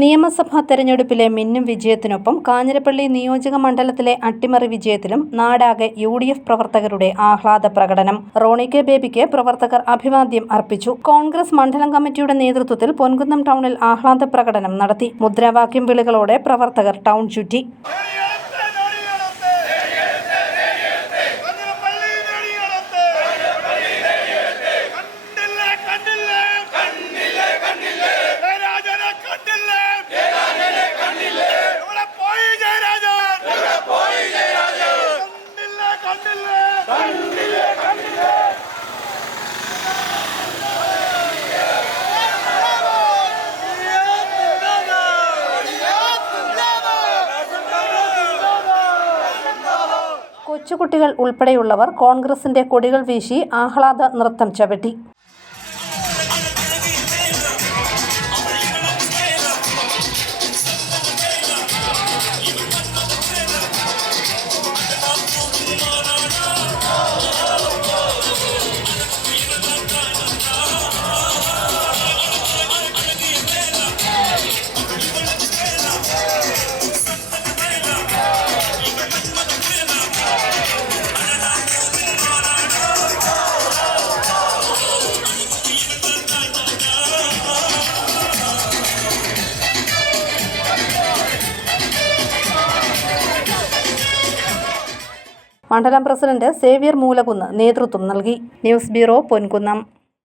നിയമസഭാ തെരഞ്ഞെടുപ്പിലെ മിന്നും വിജയത്തിനൊപ്പം കാഞ്ഞിരപ്പള്ളി നിയോജക മണ്ഡലത്തിലെ അട്ടിമറി വിജയത്തിലും നാടാകെ UDF പ്രവർത്തകരുടെ ആഹ്ലാദ പ്രകടനം. റോണി കെ. ബേബിക്ക് പ്രവർത്തകർ അഭിവാദ്യം അർപ്പിച്ചു. കോൺഗ്രസ് മണ്ഡലം കമ്മിറ്റിയുടെ നേതൃത്വത്തിൽ പൊൻകുന്നം ടൗണിൽ ആഹ്ലാദ പ്രകടനം നടത്തി. മുദ്രാവാക്യം വിളികളോടെ പ്രവർത്തകർ ടൗൺ ചുറ്റി. കൊച്ചുകുട്ടികൾ ഉൾപ്പെടെയുള്ളവർ കോൺഗ്രസിന്റെ കൊടികൾ വീശി ആഹ്ലാദ നൃത്തം ചവിട്ടി. മണ്ഡലം പ്രസിഡന്റ് സേവ്യർ മൂലകുന്ന് നേതൃത്വം നൽകി. News bureau, Ponkunnam.